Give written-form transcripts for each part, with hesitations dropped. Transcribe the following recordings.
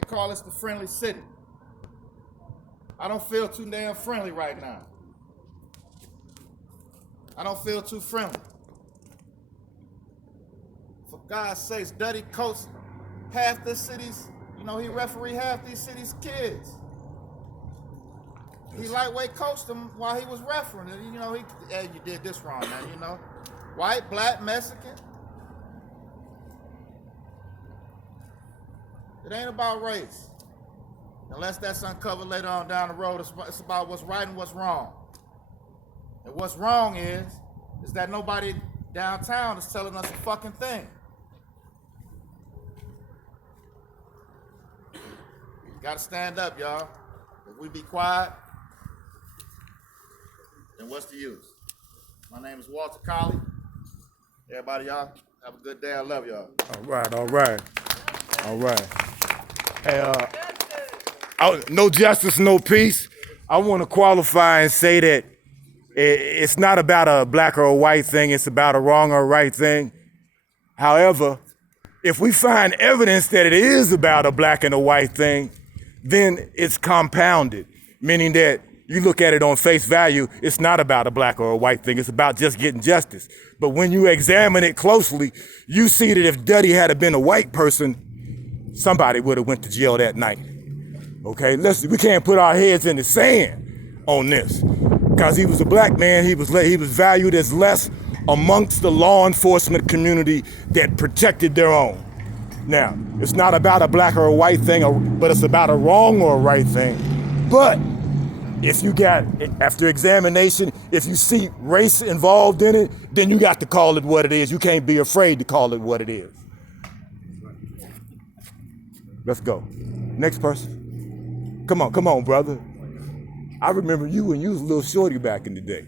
They call us the friendly city. I don't feel too damn friendly right now. I don't feel too friendly. For God's sakes, Dutty coached half the cities, you know, he referee half these cities' kids. He lightweight coached them while he was refereeing. You know, hey, you did this wrong, man, you know. White, black, Mexican. It ain't about race. Unless that's uncovered later on down the road, it's about what's right and what's wrong. And what's wrong is that nobody downtown is telling us a fucking thing. Gotta stand up, y'all. If we be quiet, then what's the use? My name is Walter Colley. Everybody, y'all, have a good day. I love y'all. All right, all right. All right. Hey, no justice, no peace. I want to qualify and say that it's not about a black or a white thing. It's about a wrong or a right thing. However, if we find evidence that it is about a black and a white thing, then it's compounded, meaning that you look at it on face value, it's not about a black or a white thing. It's about just getting justice. But when you examine it closely, you see that if Dutty had been a white person, somebody would have went to jail that night. Okay, we can't put our heads in the sand on this. Because he was a black man, he was valued as less amongst the law enforcement community that protected their own. Now, it's not about a black or a white thing, but it's about a wrong or a right thing. But if you got, after examination, if you see race involved in it, then you got to call it what it is. You can't be afraid to call it what it is. Let's go. Next person. Come on, brother. I remember you when you was a little shorty back in the day.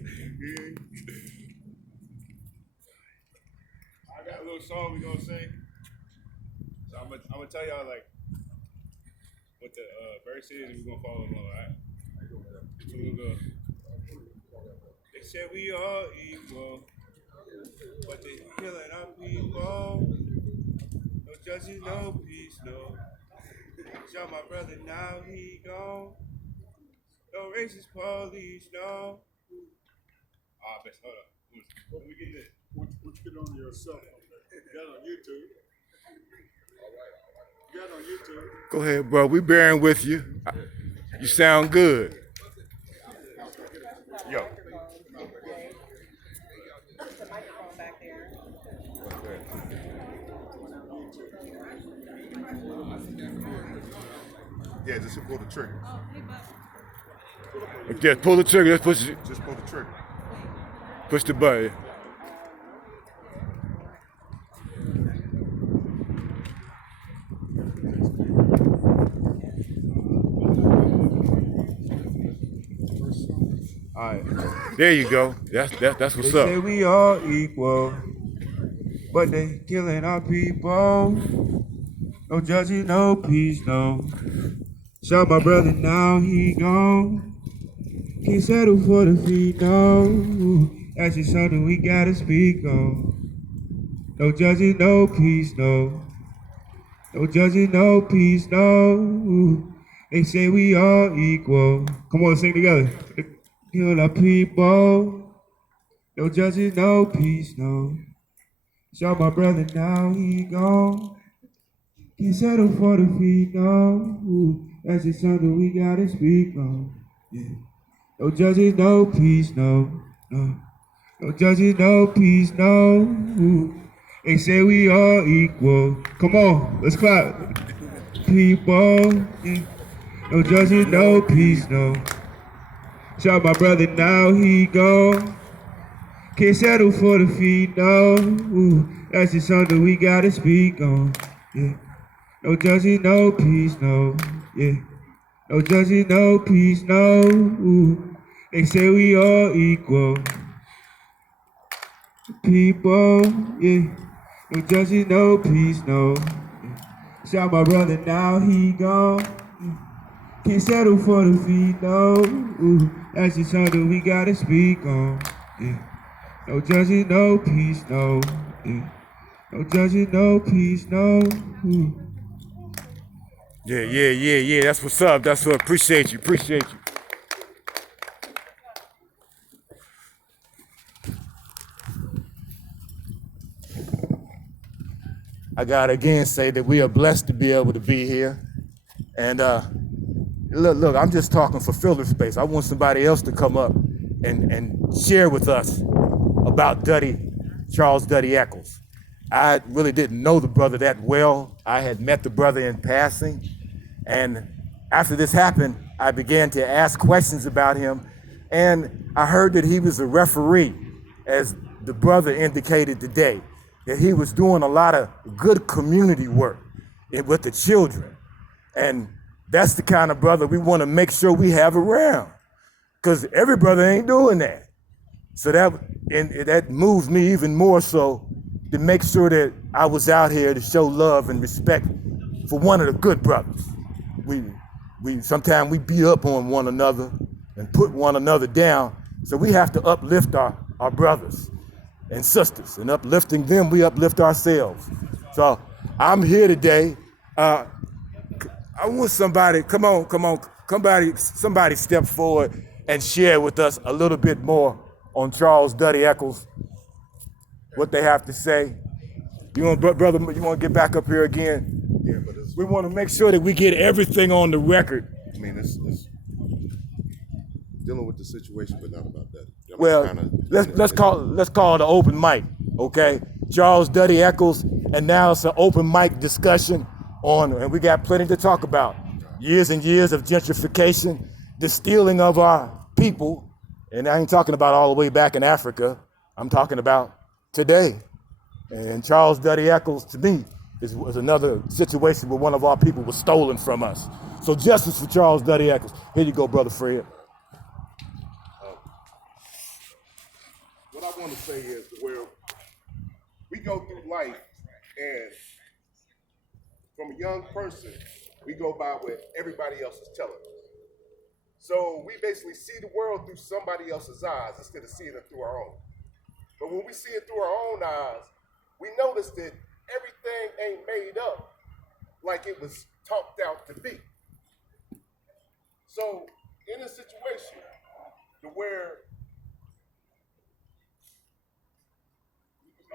I got a little song we gonna sing. So I'm gonna tell y'all like what the verse is, and we're gonna follow along, all right? So we'll go. They said we all equal, but they killing our people. No justice, no peace, no. Show my brother now he gone. No racist police, no. Ah, best hold up. Let me get this. What you get on yourself? You got on YouTube. You got on YouTube. Go ahead, bro. We bearing with you. You sound good. Yo. Yeah, just pull the trigger. Just pull the trigger. Let's push it. Just pull the trigger. Push the button. All right, there you go. That's what's They up. say we all equal, but they killing our people. No judging, no peace, no. Shot my brother, now he gone. Can't settle for the fee, no. That's just something we gotta speak on. No judging, no peace, no. No judging, no peace, no. They say we all equal. Come on, sing together. Kill our people. No judging, no peace, no. Shot my brother, now he gone. Can't settle for the fee, no. That's just something we gotta speak on. Yeah. No judges, no peace, no. No judges, no peace, no. They say we all equal. Come on, let's clap. People, yeah. No judges, no peace, no. Shot my brother, now he gone. Can't settle for the fee, no. That's just something we gotta speak on. Yeah. No judges, no peace, no. Yeah. No judges, no peace, no. They say we all equal. People, yeah. No judges, no peace, no. Yeah. Shot my brother, now he gone. Yeah. Can't settle for the fee, no. That's just something we gotta speak on. Yeah. No judges, no peace, no. Yeah. No judges, no peace, no. Yeah. That's what's up. That's what. Appreciate you. I gotta again say that we are blessed to be able to be here. And look, I'm just talking for filler space. I want somebody else to come up and share with us about Charles Dutty Echols. I really didn't know the brother that well. I had met the brother in passing. And after this happened, I began to ask questions about him. And I heard that he was a referee, as the brother indicated today, that he was doing a lot of good community work with the children. And that's the kind of brother we want to make sure we have around, because every brother ain't doing that. So that moves me even more so to make sure that I was out here to show love and respect for one of the good brothers. We sometimes we beat up on one another and put one another down. So we have to uplift our brothers and sisters, and uplifting them, we uplift ourselves. So I'm here today. I want somebody, come on, somebody step forward and share with us a little bit more on Charles Dutty Echols, what they have to say. You want, brother, you want to get back up here again? Yeah, but We want to make sure that we get everything on the record. I mean, it's dealing with the situation, but not about that. I mean, Well, let's call it an open mic, okay? Charles Dutty Echols, and now it's an open mic discussion and we got plenty to talk about. Years and years of gentrification, the stealing of our people, and I ain't talking about all the way back in Africa. I'm talking about today. And Charles Dutty Echols, to me, was another situation where one of our people was stolen from us. So justice for Charles Dutty Echols. Here you go, Brother Fred. What I want to say is where we go through life, and from a young person, we go by what everybody else is telling us. So we basically see the world through somebody else's eyes instead of seeing it through our own. But when we see it through our own eyes, we notice that everything ain't made up like it was talked out to be. So in a situation to where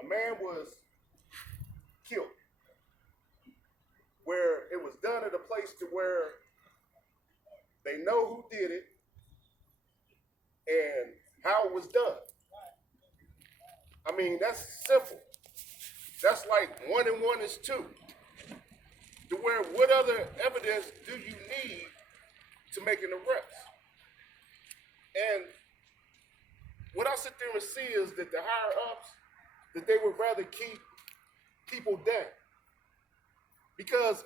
a man was killed, where it was done at a place to where they know who did it and how it was done. I mean, that's simple. That's like 1 and 1 is 2. To where what other evidence do you need to make an arrest? And what I sit there and see is that the higher ups, that they would rather keep people down. Because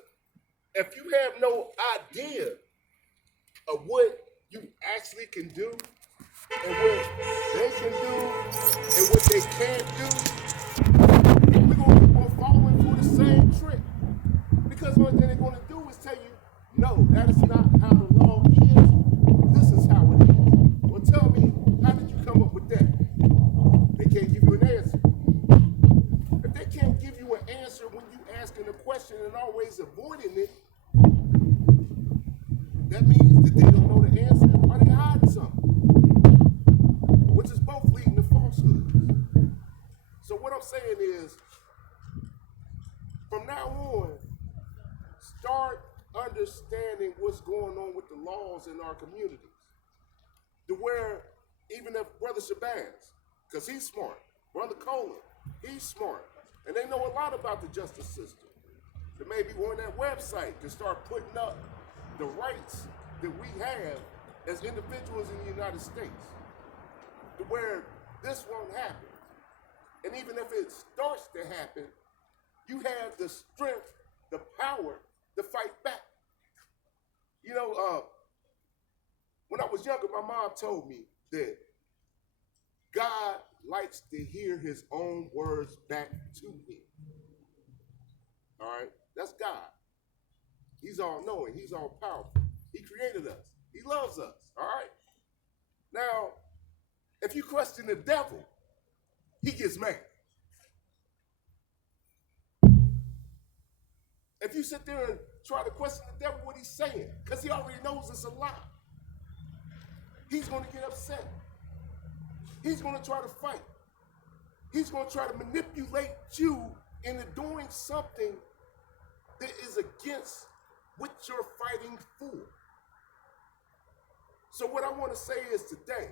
if you have no idea of what you actually can do, and what they can do, and what they can't do, we're going to keep on falling for the same trick. Because what they're going to do is tell you, no, that is not how the law is. This is how it is. Well, tell me, how did you come up with that? They can't give you an answer. If they can't give you an answer when you asking a question and always avoiding it, that means that they don't know the answer or they're hiding something, which is both leading to falsehoods. So what I'm saying is, from now on, start understanding what's going on with the laws in our communities. To where, even if Brother Shabazz, because he's smart, Brother Coleman, he's smart, and they know a lot about the justice system. That maybe on that website can start putting up the rights that we have as individuals in the United States, to where this won't happen. And even if it starts to happen, you have the strength, the power to fight back. You know, when I was younger, my mom told me that God likes to hear his own words back to him. All right? That's God. He's all knowing. He's all powerful. He created us. He loves us. All right? Now, if you question the devil, he gets mad. If you sit there and try to question the devil what he's saying, because he already knows it's a lie. He's going to get upset. He's going to try to fight. He's going to try to manipulate you into doing something that is against what you're fighting for. So what I want to say is today,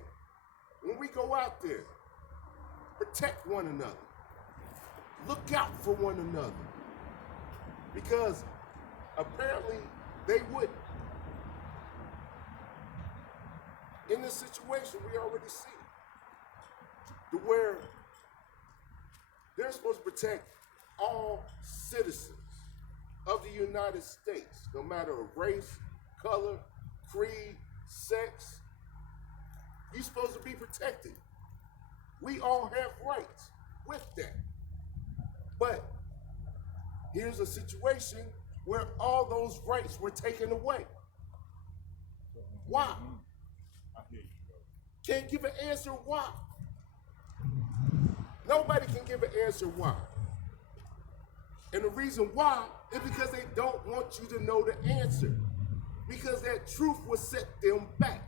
when we go out there, protect one another. Look out for one another. Because apparently they wouldn't. In this situation, we already see to where they're supposed to protect all citizens of the United States, no matter of race, color, creed, sex. You're supposed to be protected. We all have rights with that. But here's a situation where all those rights were taken away. Why? Can't give an answer why. Nobody can give an answer why. And the reason why is because they don't want you to know the answer. Because that truth will set them back.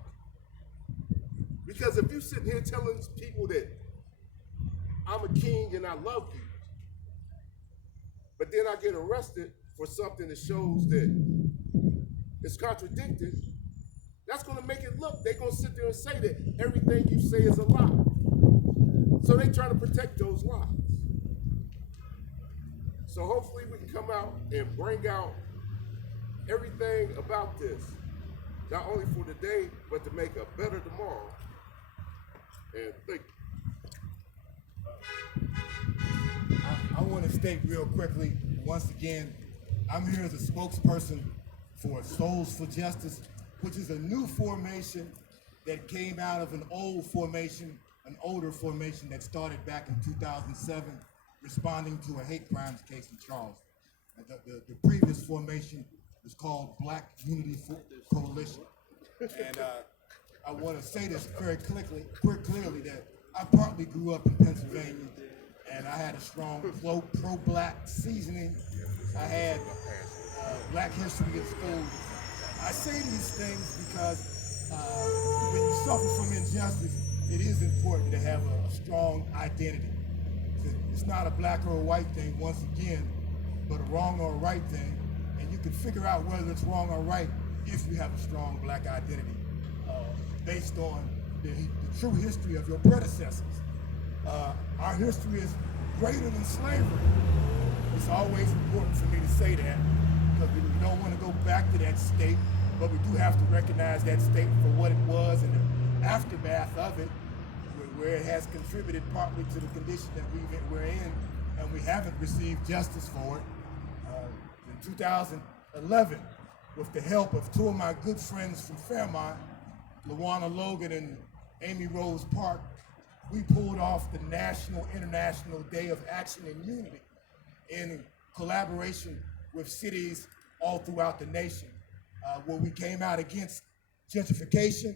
Because if you sit here telling people that I'm a king and I love you, but then I get arrested for something that shows that it's contradicted, that's going to make it look, they're going to sit there and say that everything you say is a lie. So they try to protect those lies. So hopefully we can come out and bring out everything about this, not only for today, but to make a better tomorrow. And thank you. I want to state real quickly, once again, I'm here as a spokesperson for Souls for Justice, which is a new formation that came out of an old formation, an older formation that started back in 2007, responding to a hate crimes case in Charles. The previous formation was called Black Unity Coalition. And I want to say this very clearly that I partly grew up in Pennsylvania, and I had a strong pro-black seasoning. I had black history in school. I say these things because when you suffer from injustice, it is important to have a strong identity. It's not a black or a white thing, once again, but a wrong or a right thing. And you can figure out whether it's wrong or right if you have a strong black identity based on the true history of your predecessors. Our history is greater than slavery. It's always important for me to say that because we don't want to go back to that state, but we do have to recognize that state for what it was and the aftermath of it, where it has contributed partly to the condition that we're in, and we haven't received justice for it. In 2011, with the help of two of my good friends from Fairmont, Lawana Logan and Amy Rose Park, we pulled off the National International Day of Action and Unity in collaboration with cities all throughout the nation, where we came out against gentrification,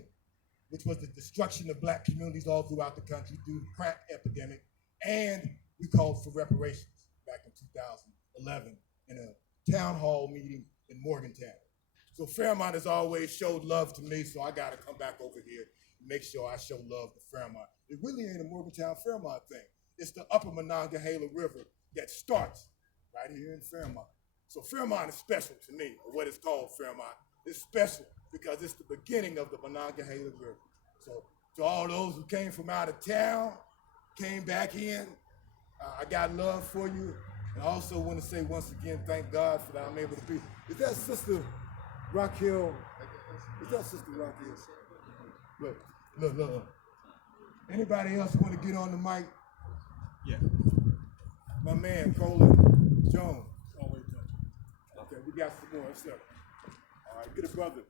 which was the destruction of black communities all throughout the country due to the crack epidemic, and we called for reparations back in 2011 in a town hall meeting in Morgantown. So Fairmont has always showed love to me, so I gotta come back over here and make sure I show love to Fairmont. It really ain't a Morgantown-Fairmont thing. It's the upper Monongahela River that starts right here in Fairmont. So Fairmont is special to me, or what is called Fairmont. It's special because it's the beginning of the Monongahela River. So to all those who came from out of town, came back in, I got love for you. And I also want to say once again, thank God for that I'm able to be. Is that Sister Raquel? Is that Sister Raquel? Look. Anybody else want to get on the mic? Yeah. My man, Colin Jones. Okay, we got some more. Sir. All right, get a brother.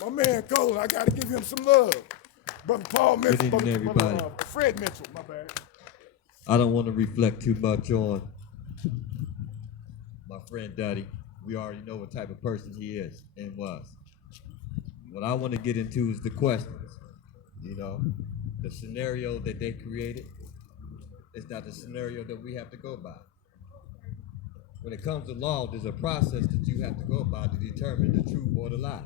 My man, Colin, I got to give him some love. Brother Paul Mitchell. Good evening, everybody. Fred Mitchell, my bad. I don't want to reflect too much on my friend Dutty. We already know what type of person he is and was. What I want to get into is the questions. You know, the scenario that they created is not the scenario that we have to go by. when it comes to law, there's a process that you have to go by to determine the truth or the lie.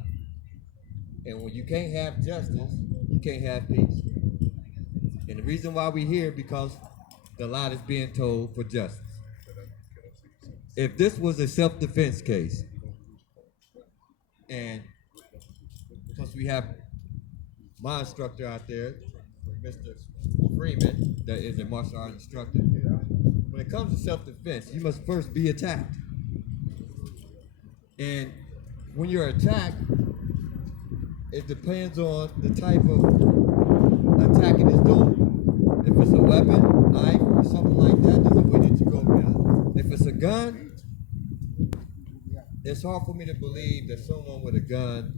And when you can't have justice, you can't have peace. And the reason why we're here because the lie is being told for justice. If this was a self-defense case, and plus we have my instructor out there, Mr. Freeman, that is a martial arts instructor. When it comes to self-defense, you must first be attacked. And when you're attacked, it depends on the type of attack it is doing. If it's a weapon, knife, or something like that, there's a way that you go around. If it's a gun, it's hard for me to believe that someone with a gun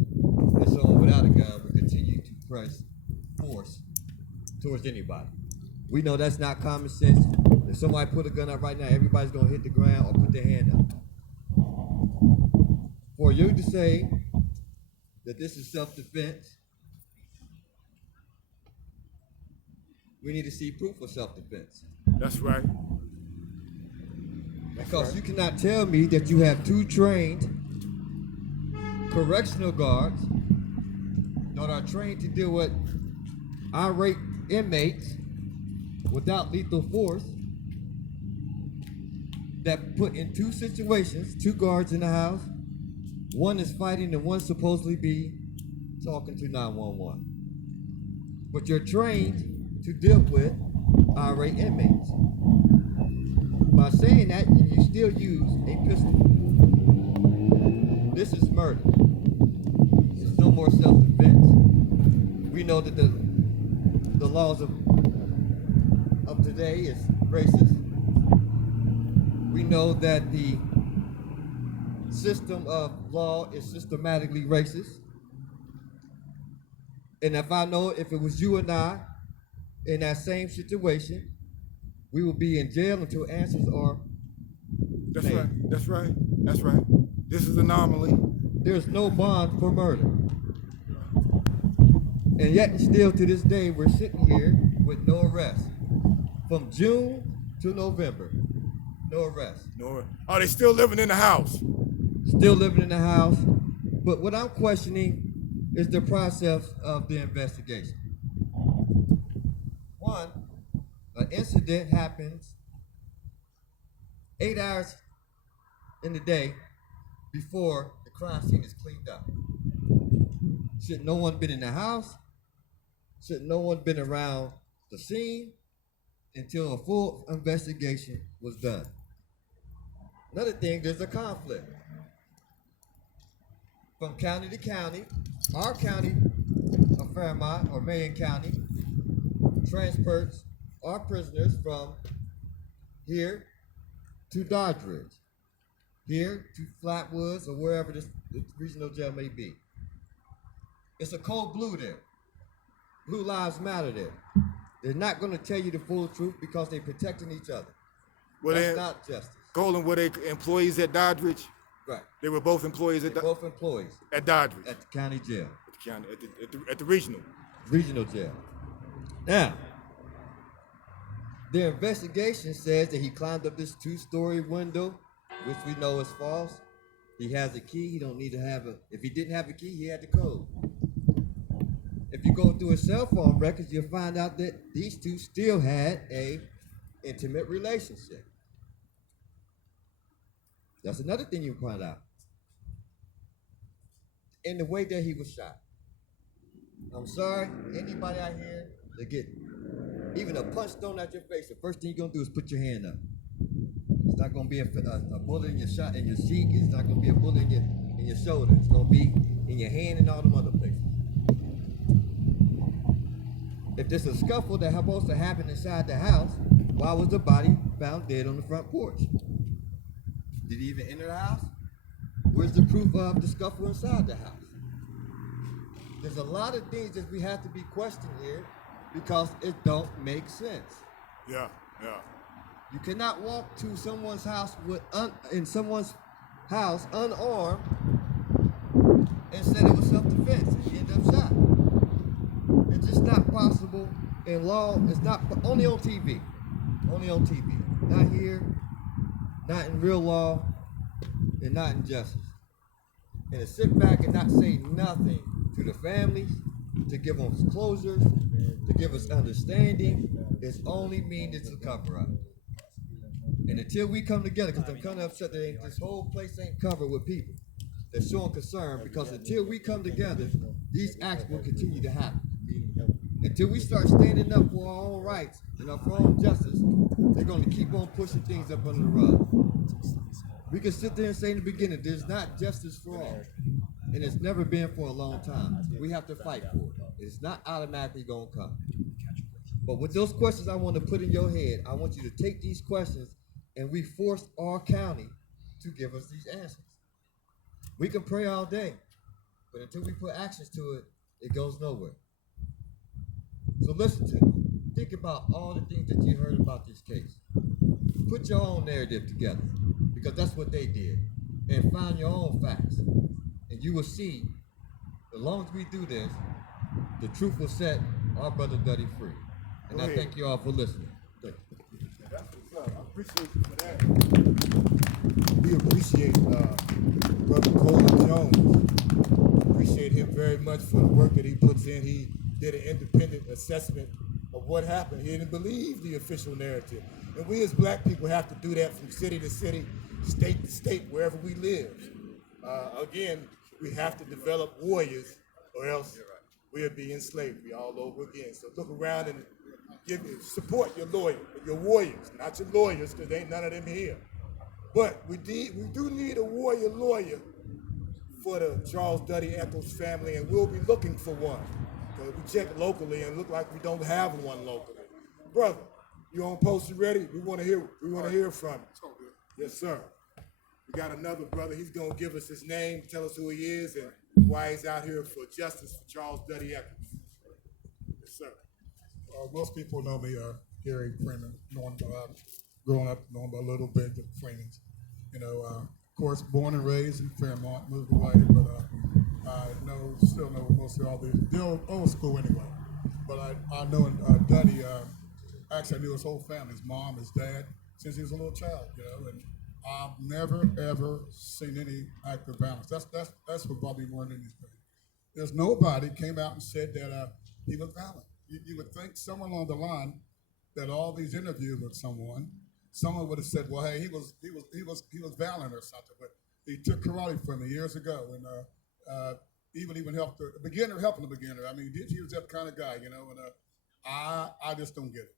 and someone without a gun would continue to press force towards anybody. We know that's not common sense. If somebody put a gun up right now, everybody's gonna hit the ground or put their hand up. For you to say that this is self-defense, we need to see proof of self-defense. That's right. Because you cannot tell me that you have 2 trained correctional guards that are trained to deal with irate inmates without lethal force, that put in 2 situations, 2 guards in the house, one is fighting and one supposedly be talking to 911. But you're trained to deal with irate inmates. By saying that, you still use a pistol. This is murder. This is no more self-defense. We know that the laws of today is racist. We know that the system of law is systematically racist. And if it was you and I in that same situation, we will be in jail until answers are That's made. right. That's right. That's right. This is anomaly. There's no bond for murder. And yet and still to this day, we're sitting here with no arrest. From June to November, no arrest. No. Are they still living in the house? Still living in the house. But what I'm questioning is the process of the investigation. One, an incident happens 8 hours in the day before the crime scene is cleaned up. Should no one been in the house? Should no one been around the scene until a full investigation was done? Another thing, there's a conflict. From county to county, our county of Fairmont or Marion County transports our prisoners from here to Doddridge, here to Flatwoods or wherever the regional jail may be. It's a cold blue there. Blue lives matter there. They're not going to tell you the full truth because they're protecting each other. Well, That's then, not justice. Golden, were they employees at Doddridge? Right. They were both employees They're both employees at Doddridge. at the county jail, At the county, at the regional. regional jail. Now, the investigation says that he climbed up this 2-story window, which we know is false. He has a key. He don't need to have if he didn't have a key, he had the code. If you go through his cell phone records, you'll find out that these 2 still had a intimate relationship. That's another thing you find out. In the way that he was shot. I'm sorry, anybody out here that get even a punch thrown at your face, the first thing you're gonna do is put your hand up. It's not gonna be a bullet in your shot in your cheek. It's not gonna be a bullet in your shoulder. It's gonna be in your hand and all them other places. If there's a scuffle that's supposed to happen inside the house, why was the body found dead on the front porch? Did he even enter the house? Where's the proof of the scuffle inside the house? There's a lot of things that we have to be questioned here because it don't make sense. Yeah, yeah. You cannot walk to someone's house in someone's house unarmed and said it was self-defense and he ended up shot. It's just not possible in law. It's not only on TV. Only on TV. Not here, not in real law, and not in justice. And to sit back and not say nothing to the families, to give us closures, to give us understanding, is only mean it's a cover up. And until we come together, because I'm kind of upset that this whole place ain't covered with people that's showing concern, because until we come together, these acts will continue to happen. Until we start standing up for our own rights and for our own justice, they're going to keep on pushing things up under the rug. We can sit there and say in the beginning, there's not justice for all. And it's never been for a long time. We have to fight for it. It's not automatically going to come. But with those questions I want to put in your head, I want you to take these questions and we force our county to give us these answers. We can pray all day, but until we put actions to it, it goes nowhere. So listen to me. Think about all the things that you heard about this case. Put your own narrative together, because that's what they did. And find your own facts. And you will see, as long as we do this, the truth will set our brother Dutty free. And I thank you all for listening. Thank you. That's what's up. I appreciate you for that. We appreciate Brother Colin Jones. Appreciate him very much for the work that he puts in. He did an independent assessment of what happened. He didn't believe the official narrative. And we as black people have to do that from city to city, state to state, wherever we live. Again, we have to develop warriors, or else we'll be in slavery all over again. So look around and support your warriors, not your lawyers, because ain't none of them here. But we do need a warrior lawyer for the Charles Dutty Echols family, and we'll be looking for one. Because we checked locally and look like we don't have one locally. Brother, you on post, you ready? We want to hear from you. Yes, sir. We got another brother. He's gonna give us his name, tell us who he is, and why he's out here for justice for Charles Dutty Echols. Yes, sir. Most people know me, Gary Freeman, growing up, knowing a little bit of Freemans. Of course, born and raised in Fairmont, moved away, but I still know most of all the old school anyway. But I know Dutty, actually I knew his whole family, his mom, his dad, since he was a little child, and I've never, ever seen any act of violence. That's what bothered me more than anything. There's nobody came out and said that he was violent. You would think somewhere along the line that all these interviews with someone would have said, well, hey, he was violent or something. But he took karate from me years ago, and even helped the beginner, helping the beginner. I mean, he was that kind of guy, and I just don't get it.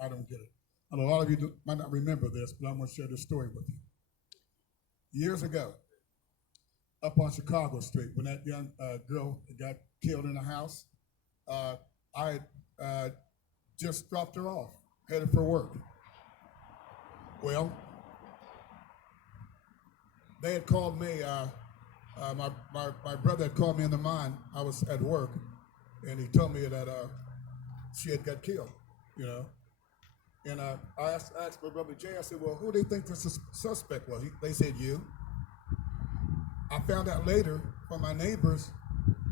I don't get it. And a lot of you might not remember this, but I'm going to share this story with you. Years ago, up on Chicago Street, when that young girl got killed in a house, I just dropped her off, headed for work. Well, they had called me, my brother had called me in the mine. I was at work, and he told me that she had got killed, And I asked my brother Jay, I said, well, who do they think the suspect was? They said you. I found out later from my neighbors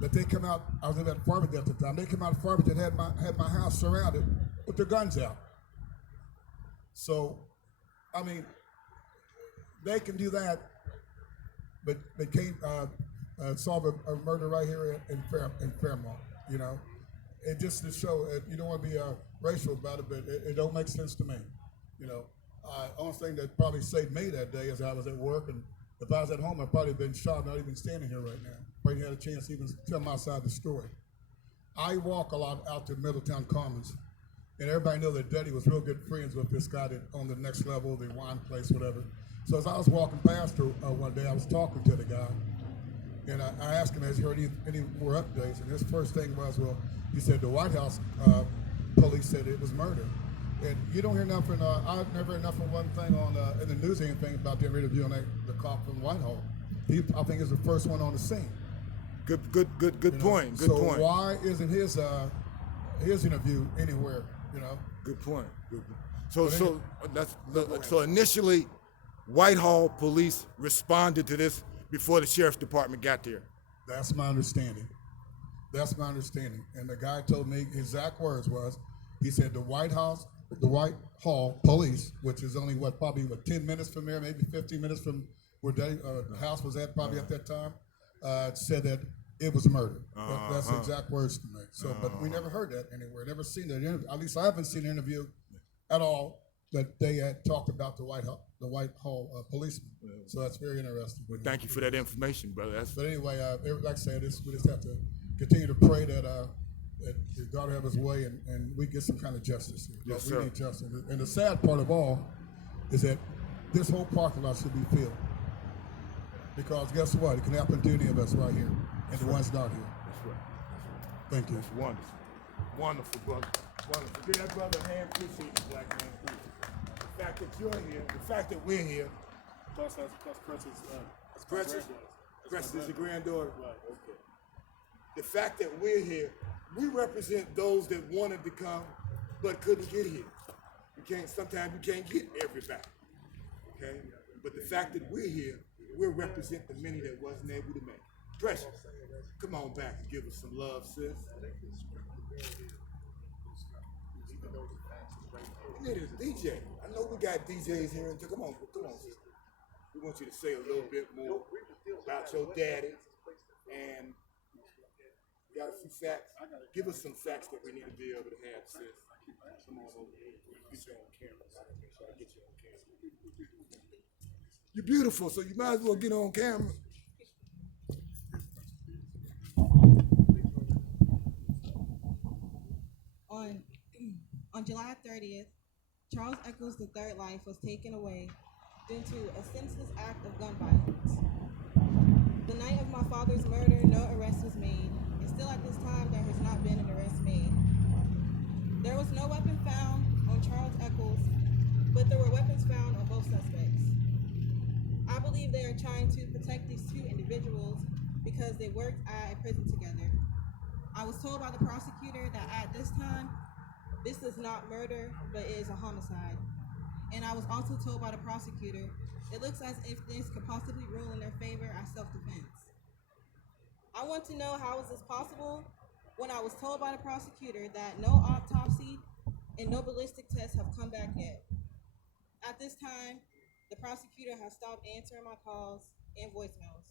that they come out, I was in at Fairmont at the time, they come out of Fairmont and had my house surrounded with their guns out. So, I mean, they can do that, but they can't solve a murder right here in Fairmont, And just to show, you don't want to be racial about it, but it don't make sense to me. Only thing that probably saved me that day is I was at work, and if I was at home, I'd probably been shot, not even standing here right now. Probably had a chance to even tell my side of the story. I walk a lot out to Middletown Commons, and everybody knows that Dutty was real good friends with this guy that on the next level, the wine place, whatever. So as I was walking past her one day, I was talking to the guy, and I asked him, has he heard any more updates? And his first thing was, well, he said the White House police said it was murder. And you don't hear nothing, I've never heard nothing one thing on in the news, anything about them interviewing the cop from Whitehall. I think he's the first one on the scene. Good point. Good so point. Why isn't his interview anywhere? Good point. So initially, Whitehall police responded to this before the sheriff's department got there. That's my understanding. And the guy told me his exact words was, he said the White House the Whitehall Police, which is only probably 10 minutes from there, maybe 15 minutes from where the house was at, probably at that time, said that it was murder. That's the exact words to me. So, but we never heard that anywhere. Never seen that interview. At least I haven't seen an interview at all that they had talked about the Whitehall policeman. So that's very interesting. Well, thank you for that information, brother. But anyway, like I said, we just have to continue to pray that God have His way and we get some kind of justice here. Yes, we sir. need justice. And the sad part of all is that this whole parking lot should be filled. Because guess what? It can happen to any of us right here, and the ones not here. That's right. Thank you. That's wonderful. Wonderful, brother. Wonderful. Give that brother a hand. Appreciate you, black man. The fact that you're here, the fact that we're here. Plus Precious. Precious is your granddaughter. Right, okay. The fact that we're here, we represent those that wanted to come but couldn't get here. Sometimes you can't get everybody. Okay? But the fact that we're here, we'll represent the many that wasn't able to make it. Precious, come on back and give us some love, sis. We need a DJ. I know we got DJs here. Come on, sis. We want you to say a little bit more about your daddy, and we got a few facts. Give us some facts that we need to be able to have, sis. Come on over here. Get you on camera. Get you on camera. You're beautiful, so you might as well get on camera. On July 30th, Charles Echols' third life was taken away due to a senseless act of gun violence. The night of my father's murder, no arrest was made, and still at this time there has not been an arrest made. There was no weapon found on Charles Echols, but there were weapons found on both suspects. I believe they are trying to protect these two individuals because they worked at a prison together. I was told by the prosecutor that at this time, this is not murder, but it is a homicide. And I was also told by the prosecutor, it looks as if this could possibly rule in their favor as self-defense. I want to know, how is this possible when I was told by the prosecutor that no autopsy and no ballistic tests have come back yet? At this time, the prosecutor has stopped answering my calls and voicemails.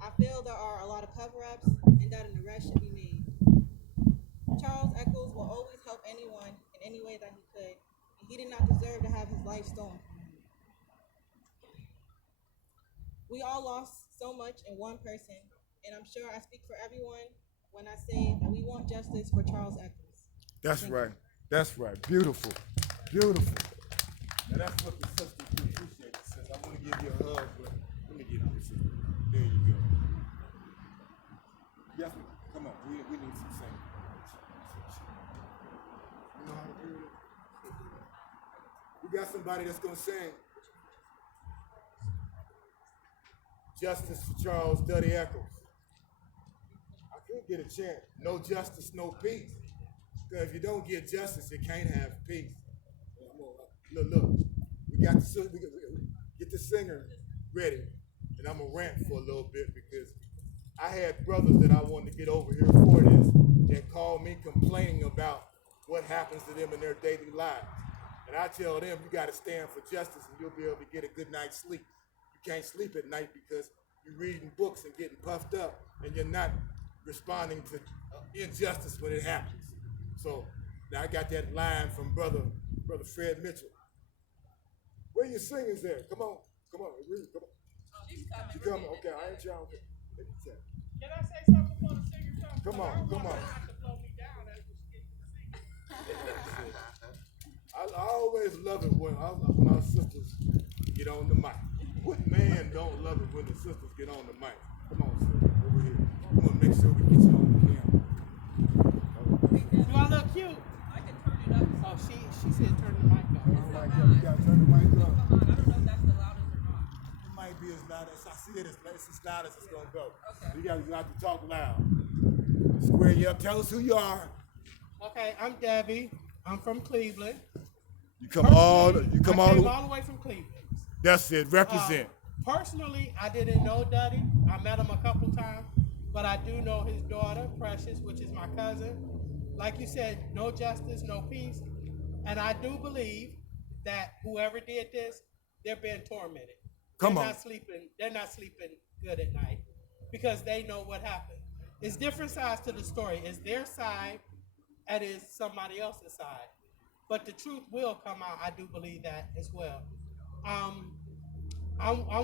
I feel there are a lot of cover-ups and that an arrest should be made. Charles Echols will always help anyone in any way that he could, and he did not deserve to have his life stolen from him. We all lost so much in one person, and I'm sure I speak for everyone when I say that we want justice for Charles Echols. That's right. That's right. Beautiful. Beautiful. Now that's what the sisters do. Appreciate it, sis. I want to give you a hug, but let me give you this. There you go. Yes, come on. We need some singing. You know how to do it? We got somebody that's going to sing. Justice for Charles Dutty Echols. I could get a chant. No justice, no peace. Because if you don't get justice, you can't have peace. Look. We got get the singer ready, and I'm gonna rant for a little bit because I had brothers that I wanted to get over here for this that called me complaining about what happens to them in their daily lives. And I tell them, you got to stand for justice and you'll be able to get a good night's sleep. You can't sleep at night because you're reading books and getting puffed up and you're not responding to injustice when it happens. So now I got that line from brother Fred Mitchell. Where your singers at? Come on. Really, come on. She's coming. She coming? Okay, I ain't trying to. Can I say something before the singer comes? Come on. I don't want her to blow me down as she gets to sing. I always love it when our sisters get on the mic. What man don't love it when the sisters get on the mic? Come on, sister, over here. We want to make sure we get you on the camera. Do I look cute? I can turn it up. Oh, she said turn the mic up. You gotta turn the mic up. I don't know if that's the loudest or not. It might be as loud as I see it. It's as loud as it's gonna go. Okay. You got to talk loud. Square you up. Tell us who you are. Okay, I'm Debbie. I'm from Cleveland. You come all I came all the way from Cleveland. That's it. Represent. Personally, I didn't know Dutty. I met him a couple times, but I do know his daughter, Precious, which is my cousin. Like you said, no justice, no peace. And I do believe that whoever did this, they're being tormented. Come they're on. Not sleeping, they're not sleeping good at night because they know what happened. It's different sides to the story. It's their side and it's somebody else's side. But the truth will come out. I do believe that as well. I'm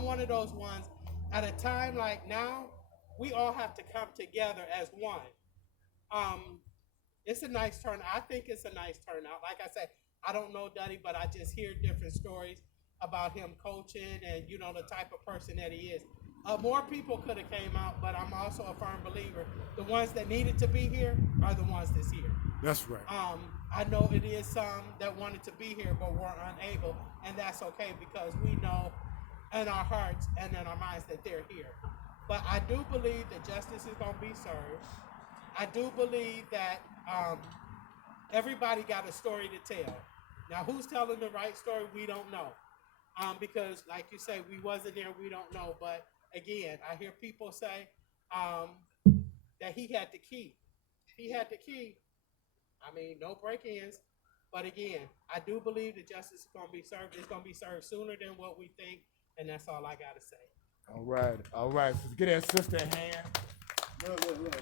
one of those ones. At a time like now, we all have to come together as one. It's a nice turnout. I think it's a nice turnout. Like I said, I don't know Dutty, but I just hear different stories about him coaching and the type of person that he is. More people could have came out, but I'm also a firm believer. The ones that needed to be here are the ones that's here. That's right. I know it is some that wanted to be here but weren't unable, and that's okay because we know in our hearts and in our minds that they're here. But I do believe that justice is going to be served. I do believe that everybody got a story to tell. Now, who's telling the right story, we don't know. Because, like you say, we wasn't there, we don't know. But, again, I hear people say that he had the key. He had the key. I mean, no break-ins. But, again, I do believe that justice is going to be served. It's going to be served sooner than what we think, and that's all I got to say. All right. Let's get that sister a hand. Look.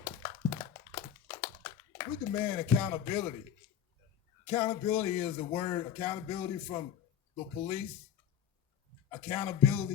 We demand accountability. Accountability is the word. Accountability from the police. Accountability